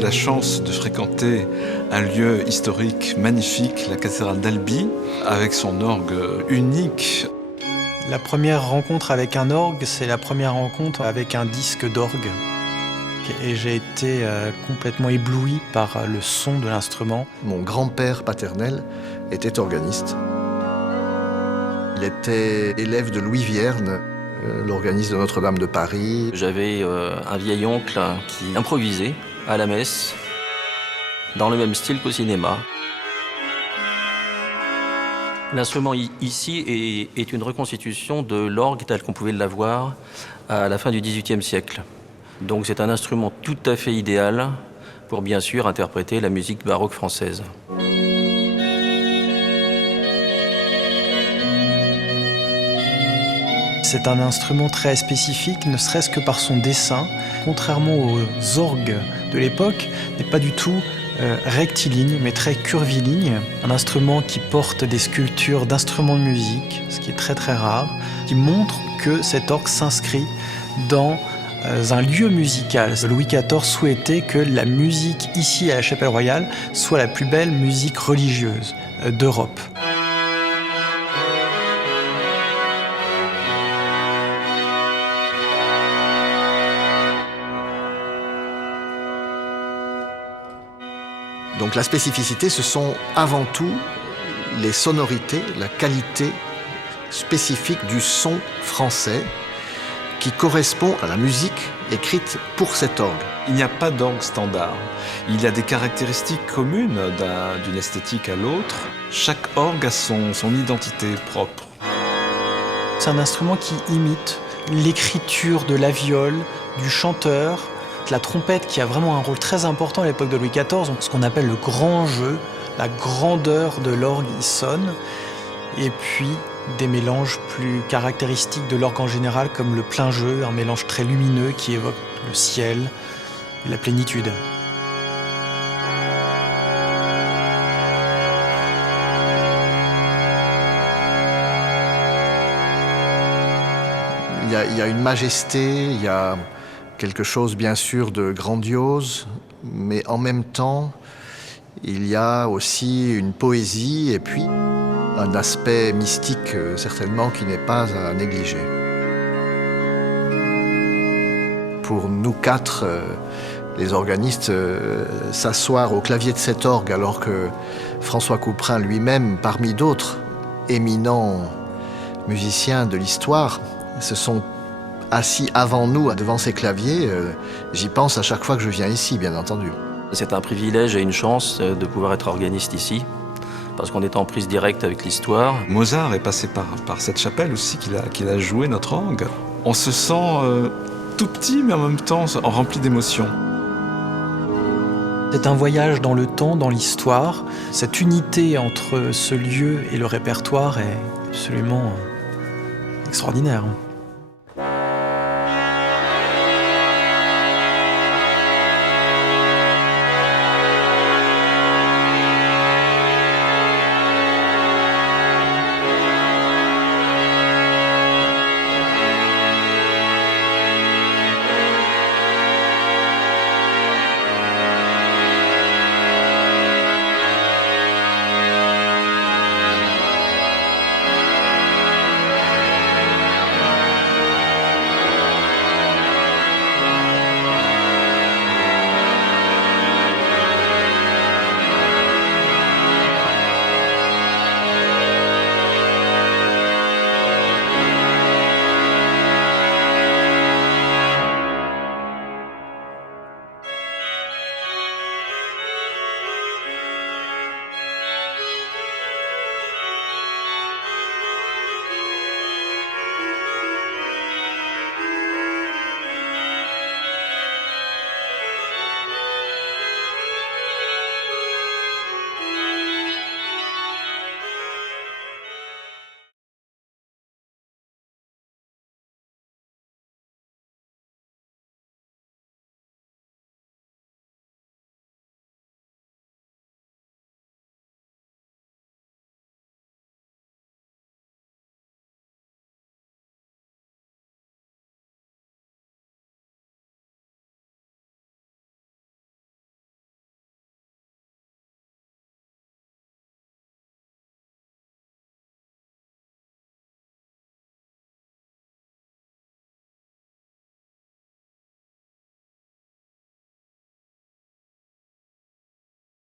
de la chance de fréquenter un lieu historique magnifique, la cathédrale d'Albi, avec son orgue unique. La première rencontre avec un orgue, c'est la première rencontre avec un disque d'orgue. Et j'ai été complètement ébloui par le son de l'instrument. Mon grand-père paternel était organiste. Il était élève de Louis Vierne, l'organiste de Notre-Dame de Paris. J'avais un vieil oncle qui improvisait à la messe, dans le même style qu'au cinéma. L'instrument ici est une reconstitution de l'orgue tel qu'on pouvait l'avoir à la fin du XVIIIe siècle. Donc c'est un instrument tout à fait idéal pour bien sûr interpréter la musique baroque française. C'est un instrument très spécifique, ne serait-ce que par son dessin. Contrairement aux orgues de l'époque, n'est pas du tout rectiligne, mais très curviligne. Un instrument qui porte des sculptures d'instruments de musique, ce qui est très très rare, qui montre que cet orgue s'inscrit dans un lieu musical. Louis XIV souhaitait que la musique ici à la Chapelle Royale soit la plus belle musique religieuse d'Europe. Donc la spécificité, ce sont avant tout les sonorités, la qualité spécifique du son français qui correspond à la musique écrite pour cet orgue. Il n'y a pas d'orgue standard. Il y a des caractéristiques communes d'une esthétique à l'autre. Chaque orgue a son identité propre. C'est un instrument qui imite l'écriture de la viole, du chanteur, la trompette qui a vraiment un rôle très important à l'époque de Louis XIV, ce qu'on appelle le grand jeu, la grandeur de l'orgue y sonne, et puis des mélanges plus caractéristiques de l'orgue en général, comme le plein jeu, un mélange très lumineux qui évoque le ciel et la plénitude. Il y a une majesté, il y a quelque chose bien sûr de grandiose, mais en même temps, il y a aussi une poésie et puis un aspect mystique certainement qui n'est pas à négliger. Pour nous quatre, les organistes, s'asseoir au clavier de cet orgue alors que François Couperin lui-même, parmi d'autres éminents musiciens de l'histoire, se sont assis avant nous devant ces claviers, j'y pense à chaque fois que je viens ici, bien entendu. C'est un privilège et une chance de pouvoir être organiste ici, parce qu'on est en prise directe avec l'histoire. Mozart est passé par cette chapelle aussi qu'il a joué notre orgue. On se sent tout petit, mais en même temps rempli d'émotions. C'est un voyage dans le temps, dans l'histoire. Cette unité entre ce lieu et le répertoire est absolument extraordinaire.